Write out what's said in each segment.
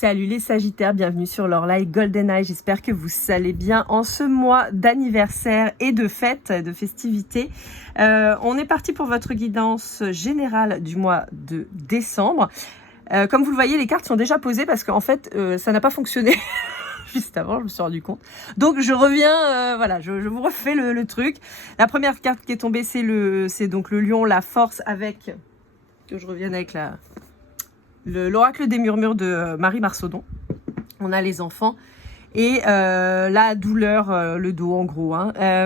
Salut les Sagittaires, bienvenue sur leur live Golden Eye. J'espère que vous allez bien en ce mois d'anniversaire et de fêtes, de festivités. On est parti pour votre guidance générale du mois de décembre. Comme vous le voyez, les cartes sont déjà posées parce qu'en fait, ça n'a pas fonctionné. Juste avant, je me suis rendu compte. Donc je reviens, voilà, je vous refais le truc. La première carte qui est tombée, c'est donc le lion, la force avec, que je revienne avec l'oracle des murmures de Marie Marsaudon. On a les enfants et la douleur, le dos en gros.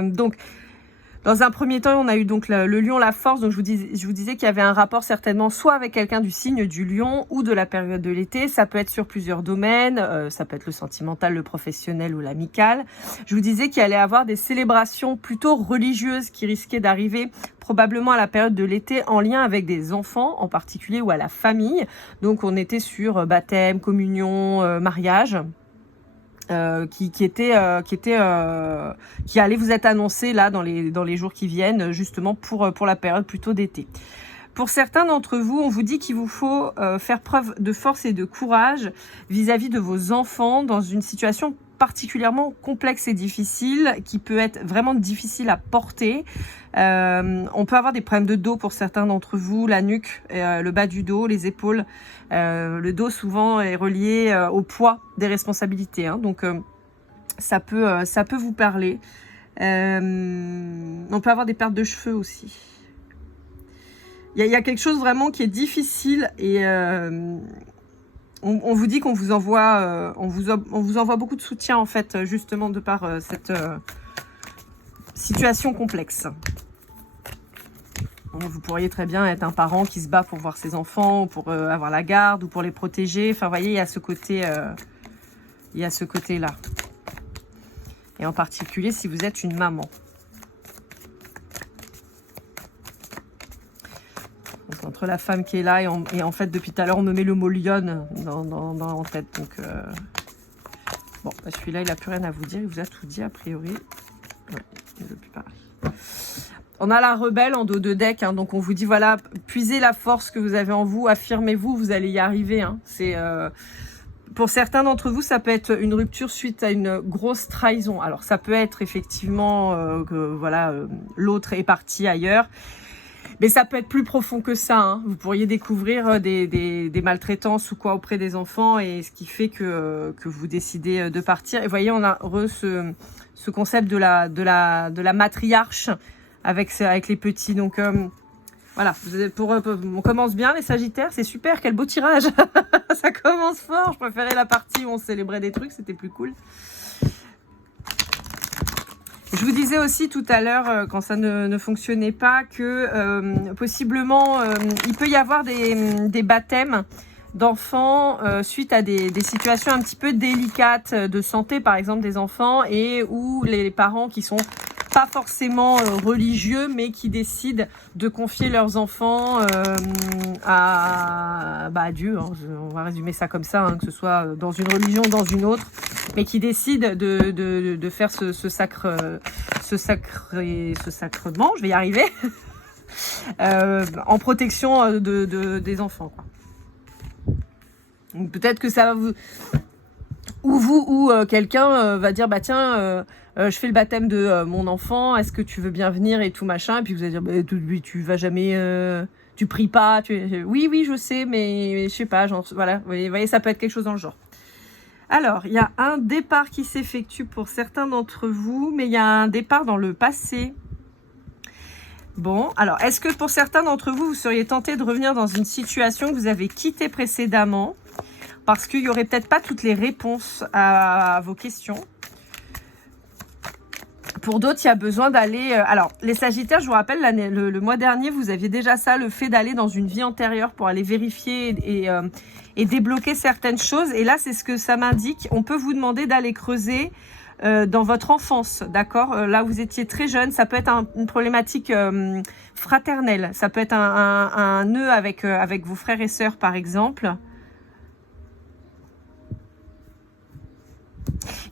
Donc, dans un premier temps, on a eu donc le lion, la force. Donc, je vous disais qu'il y avait un rapport certainement soit avec quelqu'un du signe du lion ou de la période de l'été. Ça peut être sur plusieurs domaines. Ça peut être le sentimental, le professionnel ou l'amical. Je vous disais qu'il allait y avoir des célébrations plutôt religieuses qui risquaient d'arriver probablement à la période de l'été en lien avec des enfants en particulier ou à la famille. Donc, on était sur baptême, communion, mariage. Qui allait vous être annoncé là dans les jours qui viennent, justement pour la période plutôt d'été. Pour certains d'entre vous, on vous dit qu'il vous faut faire preuve de force et de courage vis-à-vis de vos enfants dans une situation particulièrement complexe et difficile, qui peut être vraiment difficile à porter. On peut avoir des problèmes de dos pour certains d'entre vous, la nuque, le bas du dos, les épaules. Le dos souvent est relié au poids des responsabilités, donc ça peut vous parler. On peut avoir des pertes de cheveux aussi. Il y a quelque chose vraiment qui est difficile et on vous dit qu'on vous envoie, on vous envoie beaucoup de soutien en fait, justement de par cette situation complexe. Vous pourriez très bien être un parent qui se bat pour voir ses enfants, ou pour avoir la garde, ou pour les protéger. Enfin, vous voyez, il y a ce côté-là. Et en particulier, si vous êtes une maman. Donc, entre la femme qui est là et en fait, depuis tout à l'heure, on me met le mot lionne en tête. Donc, bon, celui-là, il n'a plus rien à vous dire. Il vous a tout dit, a priori. Ouais, il ne veut plus parler. On a la rebelle en dos de deck, donc on vous dit voilà, puisez la force que vous avez en vous, affirmez-vous, vous allez y arriver. C'est pour certains d'entre vous, ça peut être une rupture suite à une grosse trahison. Alors ça peut être effectivement que voilà, l'autre est parti ailleurs, mais ça peut être plus profond que ça. Vous pourriez découvrir des maltraitances ou quoi auprès des enfants, et ce qui fait que vous décidez de partir. Et vous voyez, on a ce concept de la matriarche. Avec les petits, donc voilà, on commence bien les Sagittaires, c'est super, quel beau tirage. Ça commence fort, je préférais la partie où on célébrait des trucs, c'était plus cool. Je vous disais aussi tout à l'heure, quand ça ne fonctionnait pas, que possiblement il peut y avoir des baptêmes d'enfants suite à des situations un petit peu délicates de santé, par exemple des enfants, et où les parents qui sont pas forcément religieux, mais qui décident de confier leurs enfants à Dieu. On va résumer ça comme ça, que ce soit dans une religion ou dans une autre, mais qui décident de faire ce sacrement, je vais y arriver, en protection des enfants, quoi. Donc peut-être que ça va vous... Ou quelqu'un va dire, tiens... je fais le baptême de mon enfant, est-ce que tu veux bien venir et tout machin, et puis vous allez dire, tu vas jamais, tu pries pas, oui, je sais, mais je sais pas, voilà, vous voyez, ça peut être quelque chose dans le genre. Alors, il y a un départ qui s'effectue pour certains d'entre vous, mais il y a un départ dans le passé. Bon, alors, est-ce que pour certains d'entre vous, vous seriez tenté de revenir dans une situation que vous avez quittée précédemment, parce qu'il y aurait peut-être pas toutes les réponses à vos questions. Pour d'autres, il y a besoin d'aller... Alors, les Sagittaires, je vous rappelle, le mois dernier, vous aviez déjà ça, le fait d'aller dans une vie antérieure pour aller vérifier et débloquer certaines choses. Et là, c'est ce que ça m'indique. On peut vous demander d'aller creuser dans votre enfance, d'accord? Là, vous étiez très jeune. Ça peut être une problématique fraternelle. Ça peut être un nœud avec vos frères et sœurs, par exemple.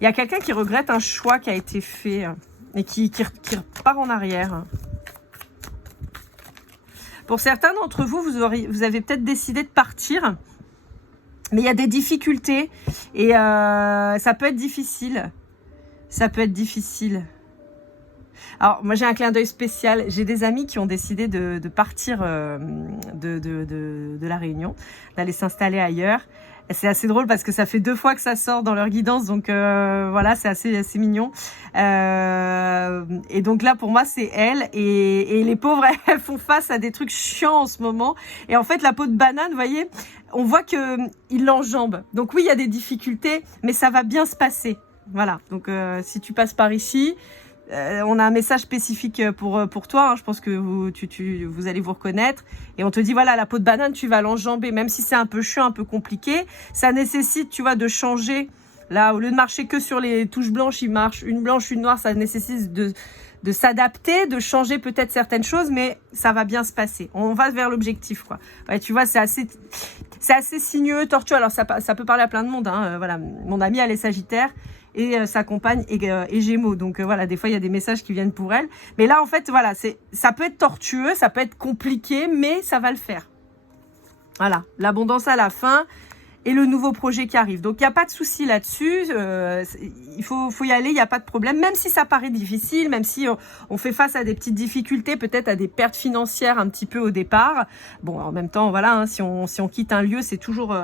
Il y a quelqu'un qui regrette un choix qui a été fait... et qui repart en arrière. Pour certains d'entre vous, vous avez peut-être décidé de partir Mais il y a des difficultés et ça peut être difficile. Ça peut être difficile. Alors, moi, j'ai un clin d'œil spécial. J'ai des amis qui ont décidé de partir de La Réunion, d'aller s'installer ailleurs. C'est assez drôle parce que ça fait 2 fois que ça sort dans leur guidance, donc voilà, c'est assez mignon. Et donc là, pour moi, c'est elles. Et les pauvres, elles font face à des trucs chiants en ce moment. Et en fait, la peau de banane, vous voyez, on voit qu'ils l'enjambent. Donc oui, il y a des difficultés, mais ça va bien se passer. Voilà, donc si tu passes par ici... on a un message spécifique pour toi, hein. Je pense que vous allez vous reconnaître. Et on te dit, voilà, la peau de banane, tu vas l'enjamber. Même si c'est un peu chiant, un peu compliqué, ça nécessite, tu vois, de changer. Là, au lieu de marcher que sur les touches blanches, il marche une blanche, une noire. Ça nécessite de s'adapter, de changer peut-être certaines choses, mais ça va bien se passer. On va vers l'objectif, quoi. Ouais, tu vois, c'est assez sinueux, tortueux. Alors, ça peut parler à plein de monde, hein. Voilà, mon amie, elle est Sagittaire. Et sa compagne est Gémeaux. Donc voilà, des fois il y a des messages qui viennent pour elle. Mais là en fait voilà, ça peut être tortueux, ça peut être compliqué, mais ça va le faire. Voilà, l'abondance à la fin et le nouveau projet qui arrive. Donc il n'y a pas de souci là-dessus. Il faut y aller, il n'y a pas de problème. Même si ça paraît difficile, même si on fait face à des petites difficultés, peut-être à des pertes financières un petit peu au départ. Bon, en même temps, voilà, hein, si on quitte un lieu, c'est toujours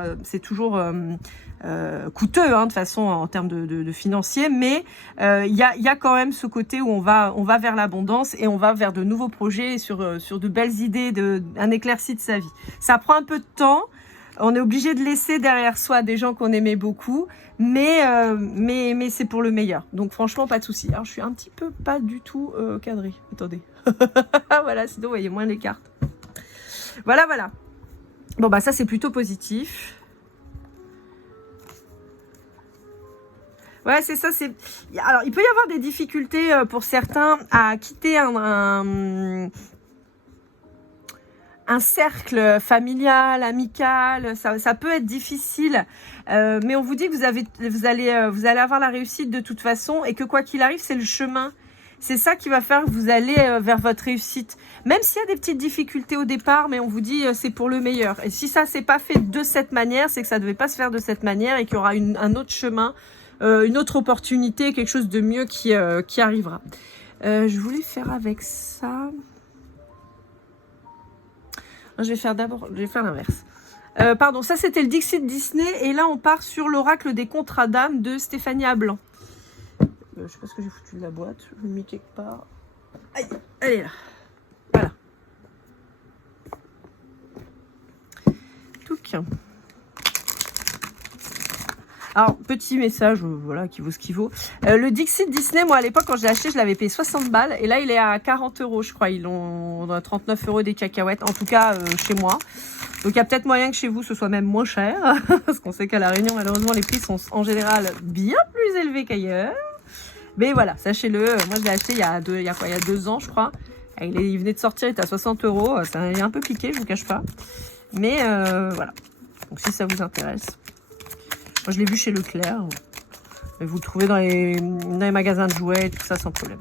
coûteux, hein, de façon en termes de financier, mais il y a quand même ce côté où on va vers l'abondance et on va vers de nouveaux projets sur de belles idées, un éclairci de sa vie. Ça prend un peu de temps. On est obligé de laisser derrière soi des gens qu'on aimait beaucoup, mais c'est pour le meilleur. Donc franchement, pas de souci. Alors je suis un petit peu pas du tout cadrée. Attendez. Voilà, sinon vous voyez moins les cartes. Voilà. Bon bah ça c'est plutôt positif. Ouais, c'est ça. Alors, il peut y avoir des difficultés pour certains à quitter un cercle familial, amical. Ça peut être difficile, mais on vous dit que vous allez avoir la réussite de toute façon et que quoi qu'il arrive, c'est le chemin. C'est ça qui va faire que vous allez vers votre réussite. Même s'il y a des petites difficultés au départ, mais on vous dit c'est pour le meilleur. Et si ça s'est pas fait de cette manière, c'est que ça devait pas se faire de cette manière et qu'il y aura un autre chemin. Une autre opportunité, quelque chose de mieux qui arrivera. Je voulais faire avec ça. Je vais faire l'inverse. Pardon, ça c'était le Dixit Disney et là on part sur l'oracle des contrats d'âme de Stéphanie Blanc. Je sais pas ce que j'ai foutu de la boîte, je l'ai mis quelque part. Aïe, elle est là. Voilà. Touc. Alors, petit message, voilà, qui vaut ce qu'il vaut. Le Dixit Disney, moi, à l'époque, quand je l'ai acheté, je l'avais payé 60 balles. Et là, il est à 40 €, je crois. Ils ont 39 € des cacahuètes, en tout cas, chez moi. Donc, il y a peut-être moyen que chez vous, ce soit même moins cher. Parce qu'on sait qu'à La Réunion, malheureusement, les prix sont en général bien plus élevés qu'ailleurs. Mais voilà, sachez-le. Moi, je l'ai acheté il y a 2 ans, je crois. Et il venait de sortir, il était à 60 €. Ça a un peu piqué, je vous cache pas. Mais voilà. Donc, si ça vous intéresse. Moi, je l'ai vu chez Leclerc. Vous le trouvez dans les magasins de jouets, tout ça sans problème.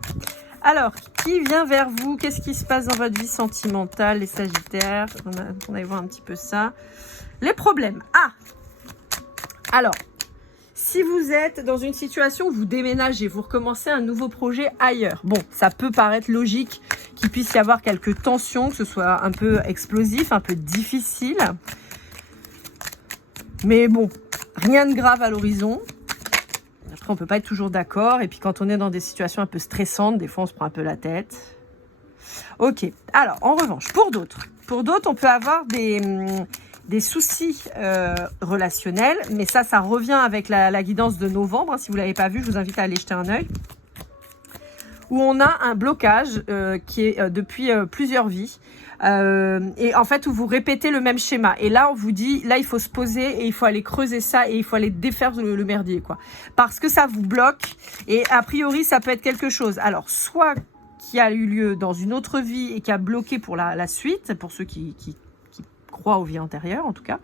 Alors, qui vient vers vous? Qu'est-ce qui se passe dans votre vie sentimentale, les Sagittaires? On va voir un petit peu ça. Les problèmes. Ah! Alors, si vous êtes dans une situation où vous déménagez, vous recommencez un nouveau projet ailleurs. Bon, ça peut paraître logique qu'il puisse y avoir quelques tensions, que ce soit un peu explosif, un peu difficile. Mais bon, rien de grave à l'horizon. Après, on peut pas être toujours d'accord. Et puis, quand on est dans des situations un peu stressantes, des fois, on se prend un peu la tête. Ok. Alors, en revanche, pour d'autres, on peut avoir des soucis relationnels. Mais ça revient avec la guidance de novembre. Hein. Si vous l'avez pas vu, je vous invite à aller jeter un œil. Où on a un blocage qui est depuis plusieurs vies. Et en fait, où vous répétez le même schéma. Et là, on vous dit, là, il faut se poser et il faut aller creuser ça et il faut aller défaire le merdier, quoi. Parce que ça vous bloque et a priori, ça peut être quelque chose. Alors, soit qui a eu lieu dans une autre vie et qui a bloqué pour la suite, pour ceux qui croient aux vies antérieures, en tout cas.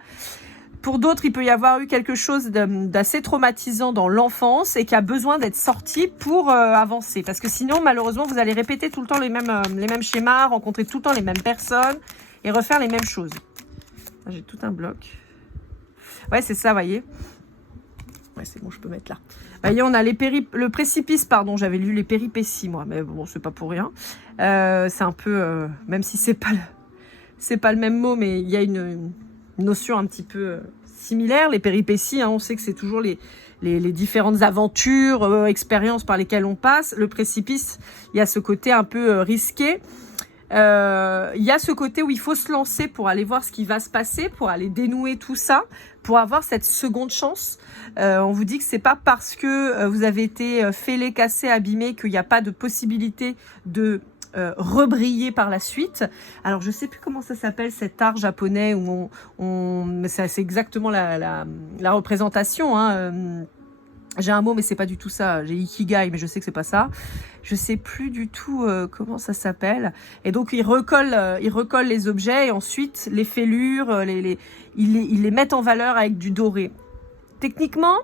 Pour d'autres, il peut y avoir eu quelque chose d'assez traumatisant dans l'enfance et qui a besoin d'être sorti pour avancer. Parce que sinon, malheureusement, vous allez répéter tout le temps les mêmes schémas, rencontrer tout le temps les mêmes personnes et refaire les mêmes choses. J'ai tout un bloc. Ouais, c'est ça, voyez. Ouais, c'est bon, je peux mettre là. Voyez, on a le précipice, pardon, j'avais lu les péripéties, moi, mais bon, c'est pas pour rien. C'est un peu, même si c'est pas le même mot, mais il y a une notion un petit peu similaire. Les péripéties, hein, on sait que c'est toujours les différentes aventures, expériences par lesquelles on passe. Le précipice, il y a ce côté un peu risqué. Il y a ce côté où il faut se lancer pour aller voir ce qui va se passer, pour aller dénouer tout ça, pour avoir cette seconde chance. On vous dit que c'est pas parce que vous avez été fêlé, cassé, abîmé qu'il n'y a pas de possibilité de rebriller par la suite. Alors je sais plus comment ça s'appelle, cet art japonais où c'est exactement la représentation, hein. J'ai un mot mais c'est pas du tout ça, j'ai ikigai mais je sais que c'est pas ça. Je sais plus du tout comment ça s'appelle. Et donc ils recollent les objets et ensuite les fêlures, ils les mettent en valeur avec du doré. Techniquement,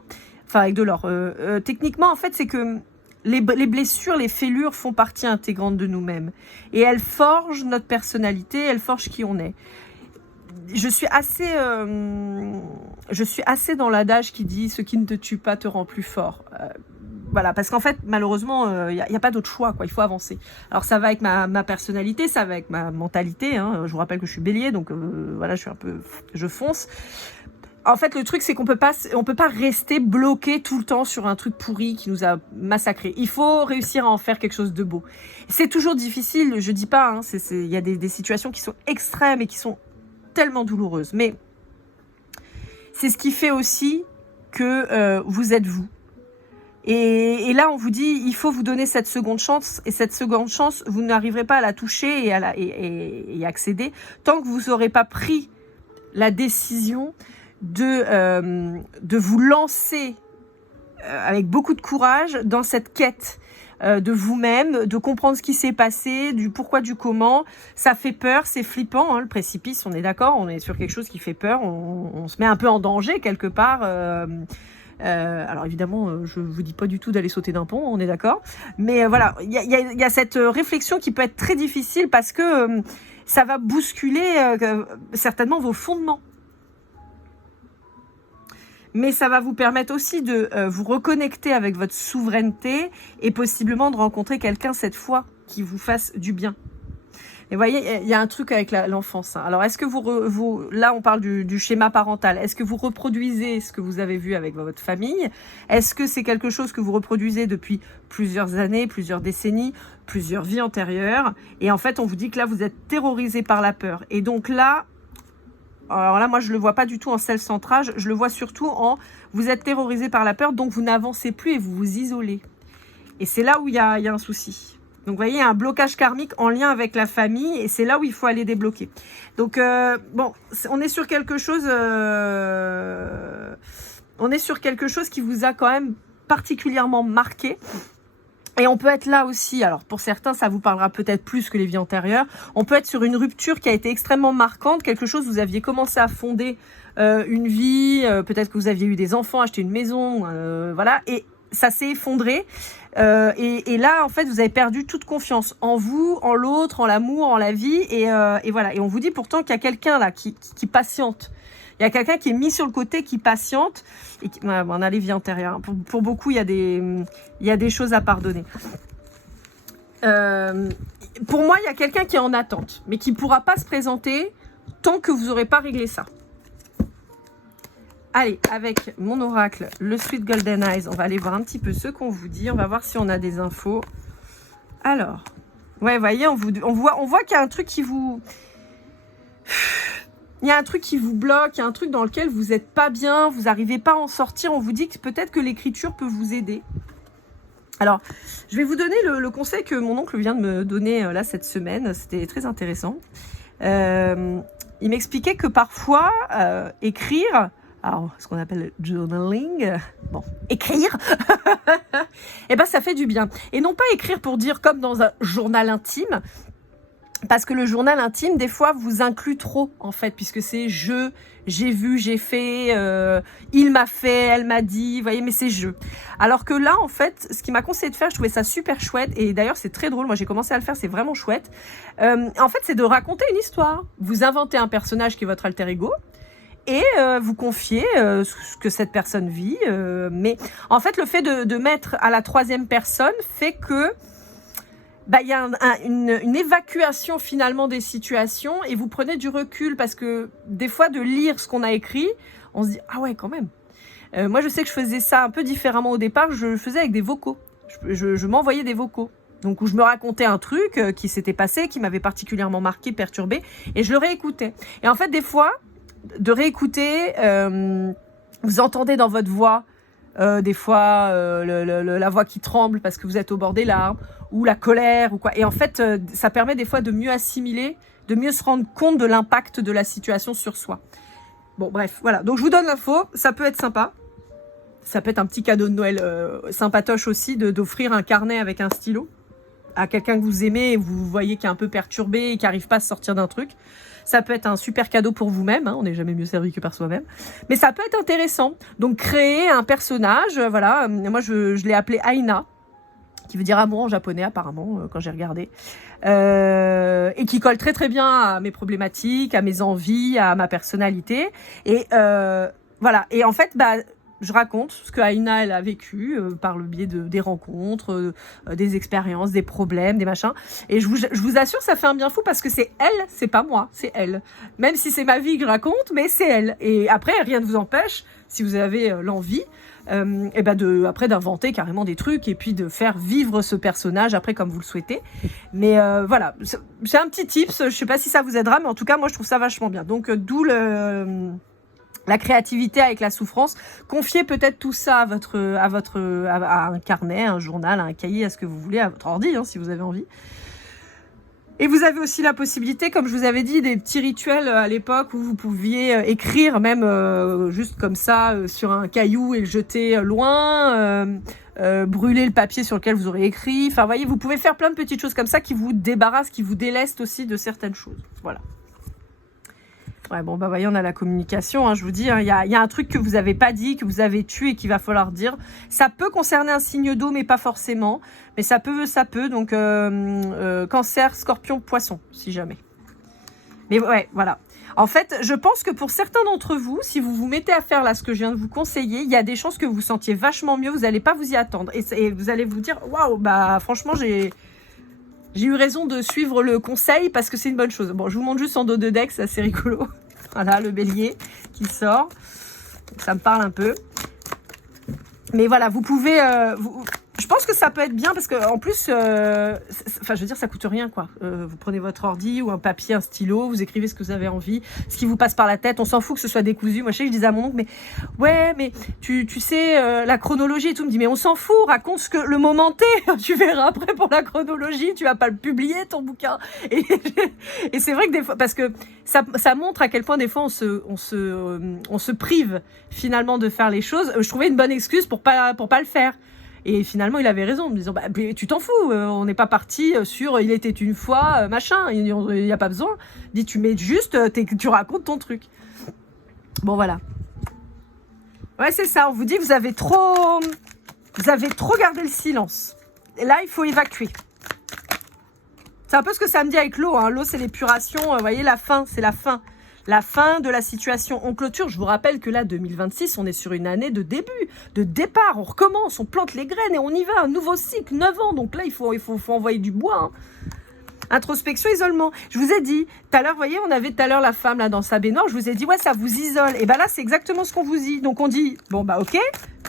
enfin avec de l'or. Techniquement en fait c'est que les blessures, les fêlures font partie intégrante de nous-mêmes. Et elles forgent notre personnalité, elles forgent qui on est. Je suis assez dans l'adage qui dit « ce qui ne te tue pas te rend plus fort ». Voilà, parce qu'en fait, malheureusement, y a pas d'autre choix, quoi. Il faut avancer. Alors ça va avec ma personnalité, ça va avec ma mentalité. Hein. Je vous rappelle que je suis bélier, donc voilà, je fonce. En fait, le truc, c'est qu'on peut pas rester bloqué tout le temps sur un truc pourri qui nous a massacrés. Il faut réussir à en faire quelque chose de beau. C'est toujours difficile, je dis pas, hein, il y a des situations qui sont extrêmes et qui sont tellement douloureuses. Mais c'est ce qui fait aussi que vous êtes vous. Et là, on vous dit, il faut vous donner cette seconde chance. Et cette seconde chance, vous n'arriverez pas à la toucher et accéder tant que vous n'aurez pas pris la décision de vous lancer avec beaucoup de courage dans cette quête de vous-même, de comprendre ce qui s'est passé, du pourquoi, du comment. Ça fait peur, c'est flippant, hein, le précipice, on est d'accord, on est sur quelque chose qui fait peur, on se met un peu en danger quelque part. Alors évidemment, je vous dis pas du tout d'aller sauter d'un pont, on est d'accord. Mais voilà, il y a cette réflexion qui peut être très difficile parce que ça va bousculer certainement vos fondements. Mais ça va vous permettre aussi de vous reconnecter avec votre souveraineté et possiblement de rencontrer quelqu'un cette fois qui vous fasse du bien. Et vous voyez, il y a un truc avec l'enfance. Hein. Alors, est-ce que là, on parle du schéma parental. Est-ce que vous reproduisez ce que vous avez vu avec votre famille? Est-ce que c'est quelque chose que vous reproduisez depuis plusieurs années, plusieurs décennies, plusieurs vies antérieures? Et en fait, on vous dit que là, vous êtes terrorisé par la peur. Et donc là, alors là, moi, je le vois pas du tout en self-centrage. Je le vois surtout en vous êtes terrorisé par la peur, donc vous n'avancez plus et vous vous isolez. Et c'est là où il y a un souci. Donc, vous voyez, il y a un blocage karmique en lien avec la famille et c'est là où il faut aller débloquer. Donc, bon, on est sur quelque chose... on est sur quelque chose qui vous a quand même particulièrement marqué. Et on peut être là aussi, alors pour certains, ça vous parlera peut-être plus que les vies antérieures. On peut être sur une rupture qui a été extrêmement marquante, quelque chose, vous aviez commencé à fonder une vie, peut-être que vous aviez eu des enfants, acheté une maison, voilà, et ça s'est effondré. Et là, en fait, vous avez perdu toute confiance en vous, en l'autre, en l'amour, en la vie, et voilà. Et on vous dit pourtant qu'il y a quelqu'un là qui patiente. Il y a quelqu'un qui est mis sur le côté, qui patiente. Et on a les vies antérieures. Pour beaucoup, il y a des choses à pardonner. Pour moi, il y a quelqu'un qui est en attente, mais qui ne pourra pas se présenter tant que vous n'aurez pas réglé ça. Allez, avec mon oracle, le Sweet Golden Eyes, on va aller voir un petit peu ce qu'on vous dit. On va voir si on a des infos. Alors, ouais, voyez, on voit qu'il y a un truc qui vous... Il y a un truc qui vous bloque, il y a un truc dans lequel vous n'êtes pas bien, vous n'arrivez pas à en sortir. On vous dit que peut-être que l'écriture peut vous aider. Alors, je vais vous donner le conseil que mon oncle vient de me donner là cette semaine. C'était très intéressant. Il m'expliquait que parfois, écrire, alors ce qu'on appelle journaling, bon, écrire, et ben ça fait du bien. Et non pas écrire pour dire comme dans un journal intime, parce que le journal intime, des fois, vous inclut trop, en fait, puisque c'est je, j'ai vu, j'ai fait, il m'a fait, elle m'a dit, vous voyez, mais c'est je. Alors que là, en fait, ce qu'il m'a conseillé de faire, je trouvais ça super chouette, et d'ailleurs, c'est très drôle, moi j'ai commencé à le faire, c'est vraiment chouette. En fait, c'est de raconter une histoire. Vous inventez un personnage qui est votre alter ego, et vous confiez ce que cette personne vit. Mais en fait, le fait de mettre à la troisième personne fait que il y a une évacuation finalement des situations et vous prenez du recul parce que des fois de lire ce qu'on a écrit, on se dit ah ouais quand même. Moi je sais que je faisais ça un peu différemment au départ, je le faisais avec des vocaux. Je m'envoyais des vocaux. Donc où je me racontais un truc qui s'était passé, qui m'avait particulièrement marqué, perturbé, et je le réécoutais. Et en fait des fois, de réécouter, vous entendez dans votre voix des fois la voix qui tremble parce que vous êtes au bord des larmes, ou la colère, ou quoi. Et en fait, ça permet des fois de mieux assimiler, de mieux se rendre compte de l'impact de la situation sur soi. Bon, bref, voilà. Donc, je vous donne l'info. Ça peut être sympa. Ça peut être un petit cadeau de Noël sympatoche aussi, d'offrir un carnet avec un stylo à quelqu'un que vous aimez et vous voyez qui est un peu perturbé et qui n'arrive pas à se sortir d'un truc. Ça peut être un super cadeau pour vous-même, hein, on n'est jamais mieux servi que par soi-même. Mais ça peut être intéressant. Donc, créer un personnage, voilà. Moi, je l'ai appelé Aina, qui veut dire amour en japonais apparemment, quand j'ai regardé. Et qui colle très très bien à mes problématiques, à mes envies, à ma personnalité. Et voilà. Et en fait, je raconte ce que Aina elle a vécu par le biais des rencontres, des expériences, des problèmes, des machins. Et je vous assure, ça fait un bien fou parce que c'est elle, c'est pas moi, c'est elle. Même si c'est ma vie que je raconte, mais c'est elle. Et après, rien ne vous empêche, si vous avez l'envie, après d'inventer carrément des trucs et puis de faire vivre ce personnage après comme vous le souhaitez. Mais voilà, c'est un petit tips. Je sais pas si ça vous aidera, mais en tout cas, moi je trouve ça vachement bien. Donc d'où la créativité avec la souffrance. Confiez peut-être tout ça à un carnet, un journal, un cahier, à ce que vous voulez, à votre ordi, hein, si vous avez envie. Et vous avez aussi la possibilité, comme je vous avais dit, des petits rituels à l'époque où vous pouviez écrire même juste comme ça sur un caillou et le jeter loin, brûler le papier sur lequel vous aurez écrit. Enfin, voyez, vous pouvez faire plein de petites choses comme ça qui vous débarrassent, qui vous délestent aussi de certaines choses. Voilà. Ouais, bon, voyez, on a la communication, hein, je vous dis, il y a un truc que vous n'avez pas dit, que vous avez tué et qu'il va falloir dire. Ça peut concerner un signe d'eau, mais pas forcément. Mais ça peut, donc cancer, scorpion, poisson, si jamais. Mais ouais, voilà. En fait, je pense que pour certains d'entre vous, si vous vous mettez à faire là ce que je viens de vous conseiller, il y a des chances que vous vous sentiez vachement mieux, vous n'allez pas vous y attendre. Et vous allez vous dire, waouh, franchement, j'ai eu raison de suivre le conseil parce que c'est une bonne chose. Bon, je vous montre juste en dos de deck, c'est assez rigolo. Voilà, le bélier qui sort. Ça me parle un peu. Mais voilà, vous pouvez... je pense que ça peut être bien parce que en plus, je veux dire, ça coûte rien, quoi. Vous prenez votre ordi ou un papier, un stylo, vous écrivez ce que vous avez envie, ce qui vous passe par la tête. On s'en fout que ce soit décousu. Moi, je sais que je disais à mon oncle, mais ouais, mais tu sais, la chronologie et tout. Il me dit, mais on s'en fout, raconte le moment T. Tu verras après pour la chronologie, tu vas pas le publier, ton bouquin. Et c'est vrai que des fois, parce que ça montre à quel point des fois on se prive finalement de faire les choses. Je trouvais une bonne excuse pour pas le faire. Et finalement, il avait raison, en me disant, tu t'en fous, on n'est pas parti sur il était une fois, machin, il n'y a pas besoin. Dis, tu mets juste, tu racontes ton truc. Bon, voilà. Ouais, c'est ça, on vous dit que vous avez trop gardé le silence. Et là, il faut évacuer. C'est un peu ce que ça me dit avec l'eau, hein. L'eau, c'est l'épuration, vous voyez, la fin, c'est la fin. La fin de la situation. On clôture, je vous rappelle que là, 2026, on est sur une année de début, de départ. On recommence, on plante les graines et on y va. Un nouveau cycle, 9 ans. Donc là, il faut envoyer du bois. Hein. Introspection, isolement. Je vous ai dit, tout à l'heure, vous voyez, on avait tout à l'heure la femme là dans sa baignoire. Je vous ai dit, ouais, ça vous isole. Et là, c'est exactement ce qu'on vous dit. Donc on dit, bon, ok,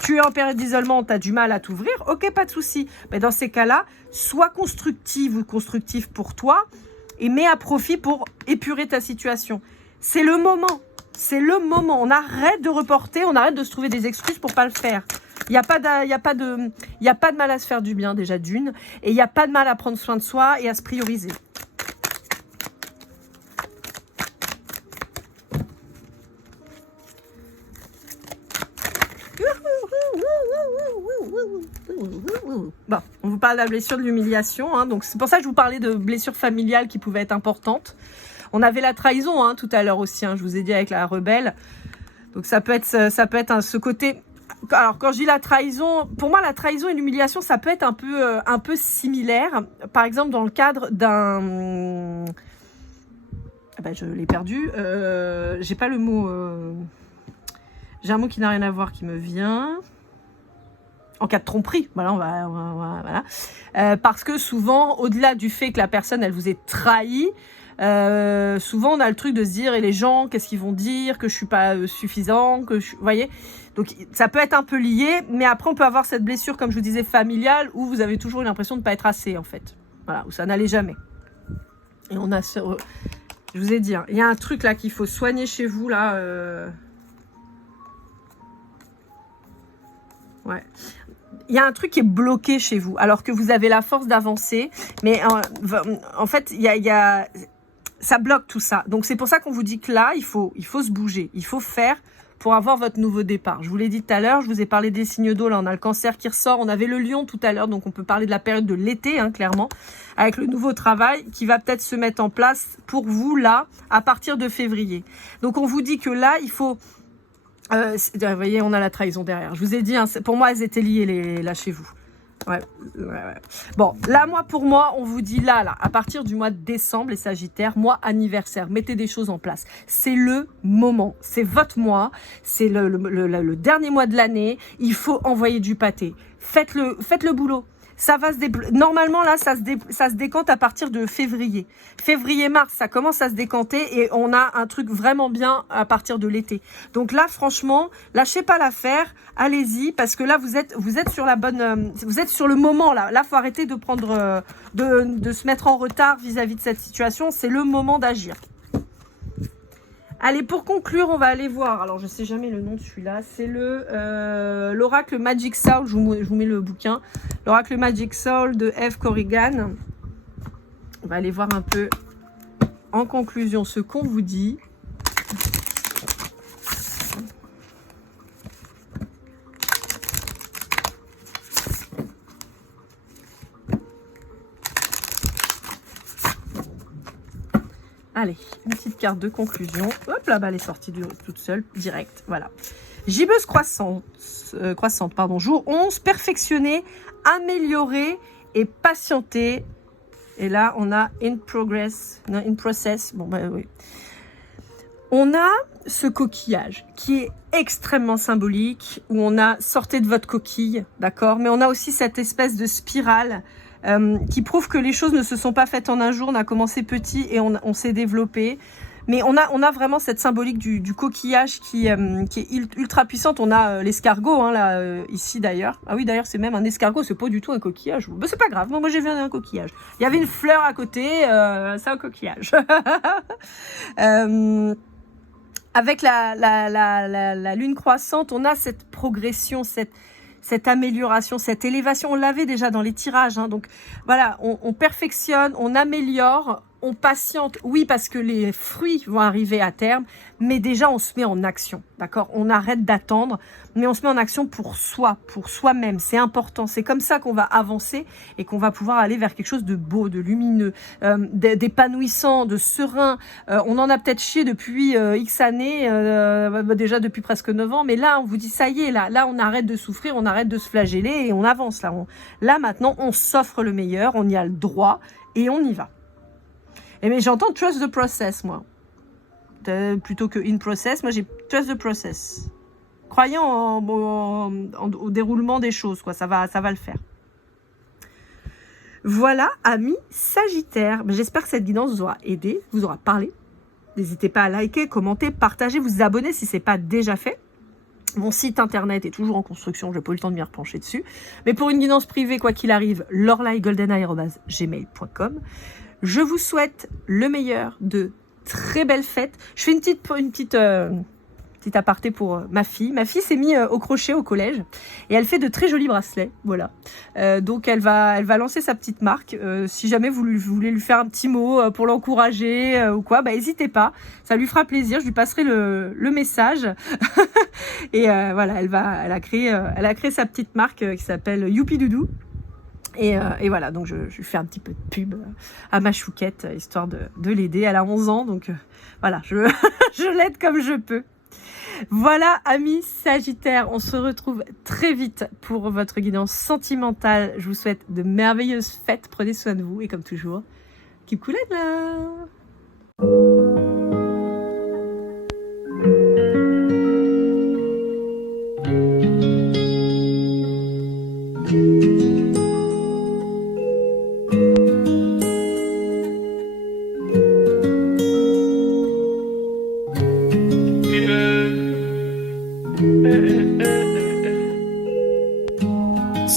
tu es en période d'isolement, tu as du mal à t'ouvrir. Ok, pas de souci. Mais dans ces cas-là, sois constructive ou constructif pour toi et mets à profit pour épurer ta situation. C'est le moment. C'est le moment. On arrête de reporter, on arrête de se trouver des excuses pour pas le faire. Il n'y a pas de mal à se faire du bien, déjà d'une. Et il n'y a pas de mal à prendre soin de soi et à se prioriser. Bon, on vous parle de la blessure de l'humiliation. Hein, donc c'est pour ça que je vous parlais de blessures familiales qui pouvaient être importantes. On avait la trahison hein, tout à l'heure aussi, hein, je vous ai dit avec la rebelle. Donc ça peut être ce côté... Alors quand je dis la trahison, pour moi la trahison et l'humiliation, ça peut être un peu similaire. Par exemple dans le cadre d'un Ah bah, je l'ai perdu. J'ai pas le mot... J'ai un mot qui n'a rien à voir qui me vient. En cas de tromperie, voilà, voilà. Parce que souvent, au-delà du fait que la personne, elle vous ait trahi, souvent on a le truc de se dire, et les gens, qu'est-ce qu'ils vont dire, que je suis pas suffisant, que je... Vous voyez, donc ça peut être un peu lié, mais après on peut avoir cette blessure, comme je vous disais, familiale, où vous avez toujours l'impression de ne pas être assez, en fait. Voilà, où ça n'allait jamais. Et on a... Je vous ai dit, hein, il y a un truc là qu'il faut soigner chez vous, là... Ouais. Il y a un truc qui est bloqué chez vous, alors que vous avez la force d'avancer, mais en fait, ça bloque tout ça. Donc c'est pour ça qu'on vous dit que là, il faut se bouger, il faut faire pour avoir votre nouveau départ. Je vous l'ai dit tout à l'heure, je vous ai parlé des signes d'eau, là on a le cancer qui ressort, on avait le lion tout à l'heure, donc on peut parler de la période de l'été, hein, clairement, avec le nouveau travail qui va peut-être se mettre en place pour vous, là, à partir de février. Donc on vous dit que là, il faut... vous voyez, on a la trahison derrière. Je vous ai dit, hein, pour moi, elles étaient liées, là, chez vous. Ouais. Bon, là, pour moi, on vous dit là, à partir du mois de décembre, les Sagittaires, mois anniversaire, mettez des choses en place. C'est le moment, c'est votre mois, c'est le dernier mois de l'année. Il faut envoyer du pâté. Faites le boulot. Ça va normalement là, ça se décante à partir de février. Février-mars, ça commence à se décanter et on a un truc vraiment bien à partir de l'été. Donc là, franchement, lâchez pas l'affaire, allez-y parce que là vous êtes sur la bonne, vous êtes sur le moment là. Là, faut arrêter de prendre, de se mettre en retard vis-à-vis de cette situation. C'est le moment d'agir. Allez, pour conclure, on va aller voir. Alors, je sais jamais le nom de celui-là. C'est l'oracle Magic Soul. Je vous mets le bouquin. L'oracle Magic Soul de Eve Corrigan. On va aller voir un peu en conclusion ce qu'on vous dit. Allez, une petite carte de conclusion. Hop là, elle est sortie toute seule, direct. Voilà. Gibbeuse croissante, jour 11, perfectionner, améliorer et patienter. Et là, on a in process. Bon, bah oui. On a ce coquillage qui est extrêmement symbolique, où on a sortez de votre coquille, d'accord? Mais on a aussi cette espèce de spirale qui prouve que les choses ne se sont pas faites en un jour. On a commencé petit et on s'est développé. Mais on a vraiment cette symbolique du coquillage qui est ultra puissante. On a l'escargot, hein, là, ici d'ailleurs. Ah oui, d'ailleurs, c'est même un escargot, c'est pas du tout un coquillage. Mais c'est pas grave, moi j'ai vu un coquillage. Il y avait une fleur à côté, c'est un coquillage. Avec la lune croissante, on a cette progression, cette amélioration, cette élévation. On l'avait déjà dans les tirages, hein. Donc voilà, on perfectionne, on améliore, on patiente, oui, parce que les fruits vont arriver à terme, mais déjà on se met en action, d'accord? On arrête d'attendre, mais on se met en action pour soi-même. C'est important, c'est comme ça qu'on va avancer et qu'on va pouvoir aller vers quelque chose de beau, de lumineux, d'épanouissant, de serein. On en a peut-être chié depuis X années, déjà depuis presque 9 ans, mais là on vous dit ça y est, là on arrête de souffrir, on arrête de se flageller et on avance. Là maintenant on s'offre le meilleur, on y a le droit et on y va. Et mais j'entends trust the process, moi. Plutôt que in process, moi j'ai trust the process. Croyant au déroulement des choses, quoi. Ça va le faire. Voilà, amis Sagittaires. J'espère que cette guidance vous aura aidé, vous aura parlé. N'hésitez pas à liker, commenter, partager, vous abonner si ce n'est pas déjà fait. Mon site internet est toujours en construction, je n'ai pas eu le temps de m'y replancher dessus. Mais pour une guidance privée, quoi qu'il arrive, lorlaigoldeneye@gmail.com. Je vous souhaite le meilleur, de très belles fêtes. Je fais une petite aparté pour ma fille. Ma fille s'est mise au crochet au collège et elle fait de très jolis bracelets. Voilà. Donc elle va lancer sa petite marque. Si jamais vous voulez lui faire un petit mot pour l'encourager ou quoi, bah n'hésitez pas. Ça lui fera plaisir. Je lui passerai le message. Et voilà, elle a créé sa petite marque qui s'appelle Youpi Doudou. Et voilà, donc je lui fais un petit peu de pub à ma chouquette, histoire de l'aider. Elle a 11 ans, donc voilà, je l'aide comme je peux. Voilà, amis Sagittaires, on se retrouve très vite pour votre guidance sentimentale. Je vous souhaite de merveilleuses fêtes, prenez soin de vous et comme toujours, keep cool là. Si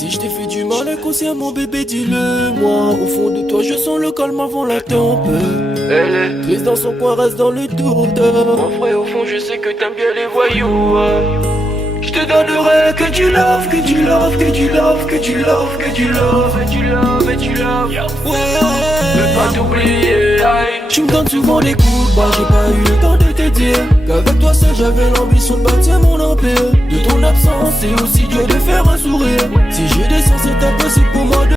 je t'ai fait du mal inconsciemment bébé dis-le moi. Au fond de toi je sens le calme avant la tempête. Elle est triste dans son coin, reste dans le doute. Mon frère au fond je sais que t'aimes bien les voyous. Je te donnerai que du love, que du love, que du love, que du love, que du love, et du love, et du love. Ouais, veux pas t'oublier. Tu me donnes souvent des coups de barre, j'ai pas eu le temps de te dire qu'avec toi seul j'avais l'ambition de bâtir mon empire. De ton absence c'est aussi dur de faire un sourire. Si je descends c'est impossible pour moi de